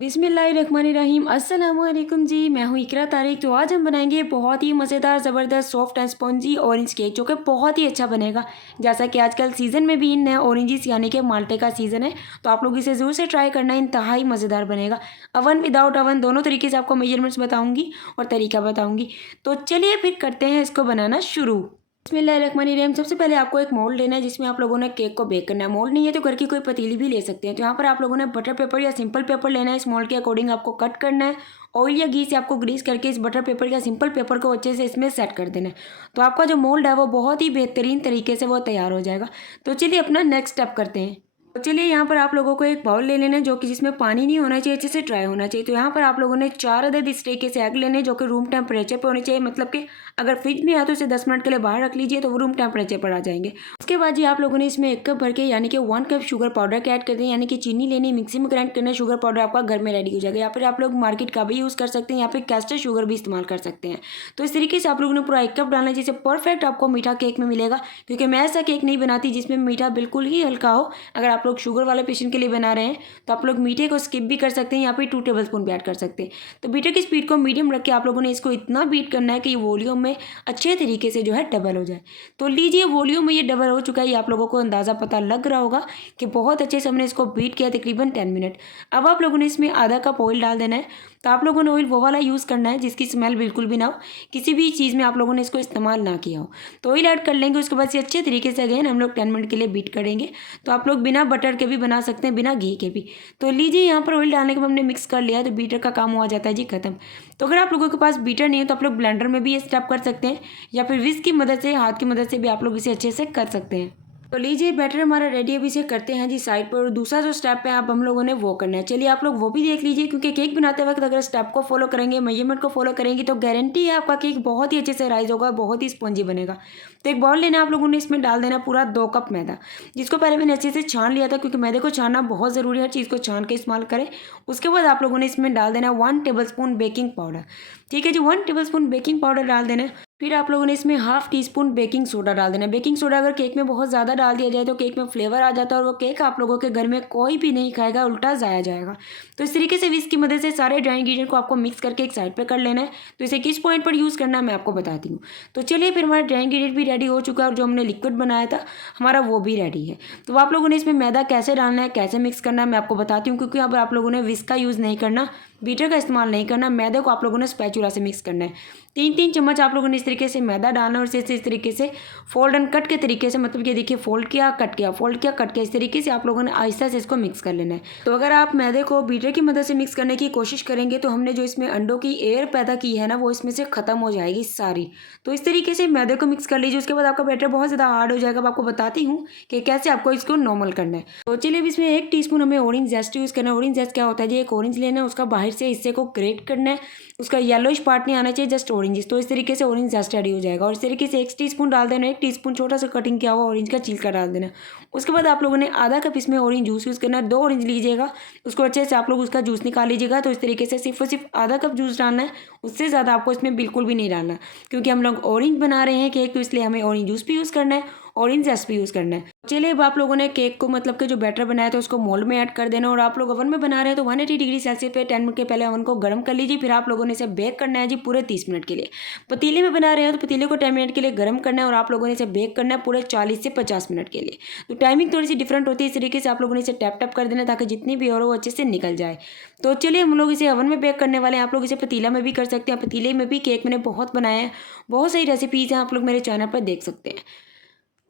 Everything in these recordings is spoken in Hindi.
बिस्मिल्लाहिर्रहमानिर्रहीम अस्सलाम वालेकुम जी। मैं हूँ इकरा तारिक। तो आज हम बनाएंगे बहुत ही मज़ेदार ज़बरदस्त soft and spongy orange cake जो कि बहुत ही अच्छा बनेगा। जैसा कि आजकल सीज़न में भी इन है ऑरेंजिस यानी कि माल्टे का सीज़न है, तो आप लोग इसे ज़रूर से ट्राई करना, इंतहाई मज़ेदार बनेगा। अवन विदाउट अवन दोनों तरीके से आपको मेजरमेंट्स बताऊँगी और तरीका बताऊँगी। तो चलिए फिर करते हैं इसको बनाना शुरू। बिस्मिल्लाहिर्रहमानिर्रहीम। सबसे पहले आपको एक मोल्ड लेना है जिसमें आप लोगों ने केक को बेक करना है। मोल्ड नहीं है तो घर की कोई पतीली भी ले सकते हैं। तो यहाँ पर आप लोगों ने बटर पेपर या सिंपल पेपर लेना है। इस मोल्ड के अकॉर्डिंग आपको कट करना है। ऑयल या घी से आपको ग्रीस करके इस बटर पेपर या सिंपल पेपर को अच्छे से इसमें सेट कर देना है। तो आपका जो मोल्ड है वो बहुत ही बेहतरीन तरीके से वो तैयार हो जाएगा। तो चलिए अपना नेक्स्ट स्टेप करते हैं। तो चलिए यहाँ पर आप लोगों को एक बाउल ले लेना है जो कि जिसमें पानी नहीं होना चाहिए, अच्छे से ड्राई होना चाहिए। तो यहाँ पर आप लोगों ने 4 अदद इस तरीके से एग लेने जो कि रूम टेम्परेचर पे होने चाहिए, मतलब कि अगर फ्रिज में है तो इसे 10 मिनट के लिए बाहर रख लीजिए तो वो रूम टेम्परेचर पर आ जाएंगे। उसके बाद जी आप लोगों ने इसमें 1 कप भर के यानी कि 1 कप शुगर पाउडर के ऐड कर दें, यानी कि चीनी लेनी, मिक्सी में ग्राइंड करना। शुगर पाउडर आपका घर में रेडी हो जाएगा, या फिर आप लोग मार्केट का भी यूज़ कर सकते हैं, या फिर कैस्टर शुगर भी इस्तेमाल कर सकते हैं। तो इस तरीके से आप लोगों ने पूरा 1 कप डालना है जिससे परफेक्ट आपको मीठा केक में मिलेगा। क्योंकि मैं ऐसा केक नहीं बनाती जिसमें मीठा बिल्कुल ही हल्का हो। अगर आप लोग शुगर वाले पेशेंट के लिए बना रहे हैं तो आप लोग मीठे को स्किप भी कर सकते हैं, यहाँ पे 2 टेबलस्पून भी ऐड कर सकते हैं। तो बीटर की स्पीड को मीडियम रख के आप लोगों ने इसको इतना बीट करना है कि ये वॉल्यूम में अच्छे तरीके से जो है डबल हो जाए। तो लीजिए वॉल्यूम में ये डबल हो चुका है, ये आप लोगों को अंदाज़ा पता लग रहा होगा कि बहुत अच्छे से हमने इसको बीट किया तकरीबन 10 मिनट। अब आप लोगों ने इसमें आधा कप ऑयल डाल देना है। तो आप लोगों ने ऑयल वो वाला यूज़ करना है जिसकी स्मेल बिल्कुल भी ना हो, किसी भी चीज़ में आप लोगों ने इसको इस्तेमाल ना किया हो। तो ऑयल ऐड कर लेंगे, उसके बाद से अच्छे तरीके से अगेन हम लोग 10 मिनट के लिए बीट करेंगे। तो आप लोग बिना बटर के भी बना सकते हैं, बिना घी के भी। तो लीजिए यहाँ पर ऑयल डालने के बाद हमने मिक्स कर लिया, तो बीटर का काम हो जाता है जी खत्म। तो अगर आप लोगों के पास बीटर नहीं है तो आप लोग ब्लेंडर में भी ये स्टेप कर सकते हैं, या फिर विस्क की मदद से, हाथ की मदद से भी आप लोग इसे अच्छे से कर सकते हैं। तो लीजिए बैटर हमारा रेडी है, अभी इसे करते हैं जी साइड पर। और दूसरा जो स्टेप है आप हम लोगों ने वो करना है, चलिए आप लोग वो भी देख लीजिए। क्योंकि केक बनाते वक्त अगर स्टेप को फॉलो करेंगे, मेजरमेंट को फॉलो करेंगे, तो गारंटी है आपका केक बहुत ही अच्छे से राइज होगा, बहुत ही स्पॉन्जी बनेगा। तो एक बाउल लेना आप लोगों ने, इसमें डाल देना पूरा 2 कप मैदा, जिसको पहले मैंने अच्छे से छान लिया था, क्योंकि मैदे को छानना बहुत ज़रूरी है, हर चीज़ को छान के इस्तेमाल करें। उसके बाद आप लोगों ने इसमें डाल देना 1 टेबलस्पून बेकिंग पाउडर। ठीक है जी, 1 टेबलस्पून बेकिंग पाउडर डाल देना है। फिर आप लोगों ने इसमें half tea spoon baking soda डाल देना है। बेकिंग सोडा अगर केक में बहुत ज़्यादा डाल दिया जाए तो केक में फ्लेवर आ जाता है, और वो केक आप लोगों के घर में कोई भी नहीं खाएगा, उल्टा ज़ाया जाएगा। तो इस तरीके से विस्क की मदद से सारे ड्राई इंग्रीडिएंट को आपको मिक्स करके एक साइड पे कर लेना है। तो इसे किस पॉइंट पर यूज़ करना है मैं आपको बताती हूँ। तो चलिए फिर हमारा ड्राई इंग्रीडिएंट भी रेडी हो चुका है, और जो हमने लिक्विड बनाया था हमारा वो भी रेडी है। तो आप लोगों ने इसमें मैदा कैसे डालना है, कैसे मिक्स करना है मैं आपको बताती हूँ। क्योंकि अब आप लोगों ने विस्क का यूज़ नहीं करना, बीटर का इस्तेमाल नहीं करना, मैदे को आप लोगों ने स्पैचुला से मिक्स करना है। 3-3 चम्मच आप लोगों ने इस तरीके से मैदा डालना, और इस तरीके से फोल्ड एंड कट के तरीके से, मतलब ये देखिए फोल्ड किया कट किया, फोल्ड किया कट किया, इस तरीके से आप लोगों ने आहिस्ता से इसको मिक्स कर लेना है। तो अगर आप मैदे को बीटर की मदद से मिक्स करने की कोशिश करेंगे तो हमने जो इसमें अंडों की एयर पैदा की है ना, वो इसमें से खत्म हो जाएगी सारी। तो इस तरीके से मैदे को मिक्स कर लीजिए। उसके बाद आपका बैटर बहुत ज़्यादा हार्ड हो जाएगा। अब आपको बताती हूँ कि कैसे आपको इसको नॉर्मल करना है। तो चलिए अब इसमें 1 टीस्पून हमें ऑरेंज जेस्ट यूज़ करना है। ऑरेंज जेस्ट क्या होता है जी, एक ऑरेंज लेना है, उसका बाहर से हिस्से को ग्रेट करना है, उसका येलोइश पार्ट नहीं आना चाहिए, जस्ट ऑरेंज। तो इस तरीके से ऑरेंज जस्ट रेडी हो जाएगा। और इस तरीके से 1 टीस्पून डाल देना, 1 टीस्पून छोटा सा कटिंग किया हुआ ऑरेंज का छिलका डाल देना। उसके बाद आप लोगों ने आधा कप इसमें ऑरेंज जूस यूज़ करना है। 2 ऑरेंज लीजिएगा, उसको अच्छे से आप लोग उसका जूस निकाल लीजिएगा। तो इस तरीके से सिर्फ और सिर्फ आधा कप जूस डालना है, उससे ज़्यादा आपको इसमें बिल्कुल भी नहीं डालना। क्योंकि हम लोग ऑरेंज बना रहे हैं केक, तो इसलिए हमें ऑरेंज जूस भी यूज़ करना है, ऑरेंज जस्ट भी यूज़ करना है। चलिए अब आप लोगों ने केक को, मतलब कि जो बैटर बनाया था उसको मोल्ड में ऐड कर देना। और आप लोग ओवन में बना रहे हैं तो 180 डिग्री सेल्सियस पे 10 मिनट के पहले ओवन को गर्म कर लीजिए। फिर आप लोगों ने इसे बेक करना है जी पूरे 30 मिनट के लिए। पतीले में बना रहे हैं तो पतीले को 10 मिनट के लिए गर्म करना है, और आप लोगों ने इसे बेक करना है पूरे 40 से 50 मिनट के लिए। तो टाइमिंग थोड़ी सी डिफरेंट होती है, इस तरीके से आप लोगों ने इसे टैप टैप कर देना ताकि जितनी भी और वो अच्छे से निकल जाए। तो चलिए हम लोग इसे ओवन में बेक करने वाले हैं। आप लोग इसे पतीला में भी कर सकते हैं, पतीले में भी केक मैंने बहुत बनाए हैं, बहुत सही रेसिपीज़ हैं, आप लोग मेरे चैनल पर देख सकते हैं।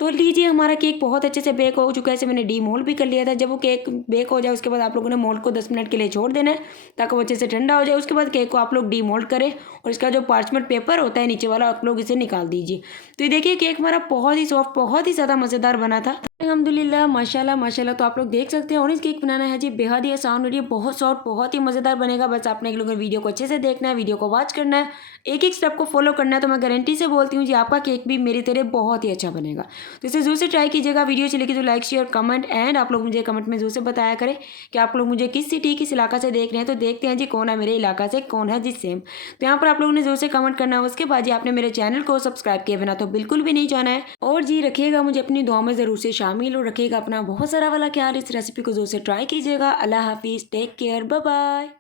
तो लीजिए हमारा केक बहुत अच्छे से बेक हो चुका है। इसे मैंने डी मोल्ड भी कर लिया था। जब वो केक बेक हो जाए उसके बाद आप लोगों ने मोल्ड को 10 मिनट के लिए छोड़ देना है ताकि वो अच्छे से ठंडा हो जाए। उसके बाद केक को आप लोग डी मोल्ड करें, और इसका जो पार्चमेंट पेपर होता है नीचे वाला, आप लोग इसे निकाल दीजिए। तो ये देखिए केक हमारा बहुत ही सॉफ्ट, बहुत ही ज़्यादा मज़ेदार बना था। अल्हम्दुलिल्लाह, माशाल्लाह माशाल्लाह। तो आप लोग देख सकते हैं ऑरेंज केक बनाना है जी बेहद ही आसान, और ये बहुत सॉफ्ट, बहुत ही मज़ेदार बनेगा। बस आपने एक लोग वीडियो को अच्छे से देखना है, वीडियो को वॉच करना है, एक एक स्टेप को फॉलो करना है। तो मैं गारंटी से बोलती हूँ जी आपका केक भी मेरी तरह बहुत ही अच्छा बनेगा। तो इसे ज़रूर से ट्राई कीजिएगा। वीडियो अच्छी लगी तो लाइक शेयर कमेंट, एंड आप लोग मुझे कमेंट में ज़रूर से बताया करें कि आप लोग मुझे किस सिटी, किस इलाका से देख रहे हैं। तो देखते हैं जी कौन है मेरे इलाका से, कौन है जी सेम। तो यहाँ पर आप लोगों ने ज़रूर से कमेंट करना है। उसके बाद जी आपने मेरे चैनल को सब्सक्राइब किए बिना तो बिल्कुल भी नहीं जाना है। और जी रखिएगा मुझे अपनी दुआ में ज़रूर से। शामिल हो। रखिएगा अपना बहुत सारा वाला ख्याल। इस रेसिपी को ज़रूर से ट्राई कीजिएगा। अल्लाह हाफिज़, टेक केयर, बाय बाय।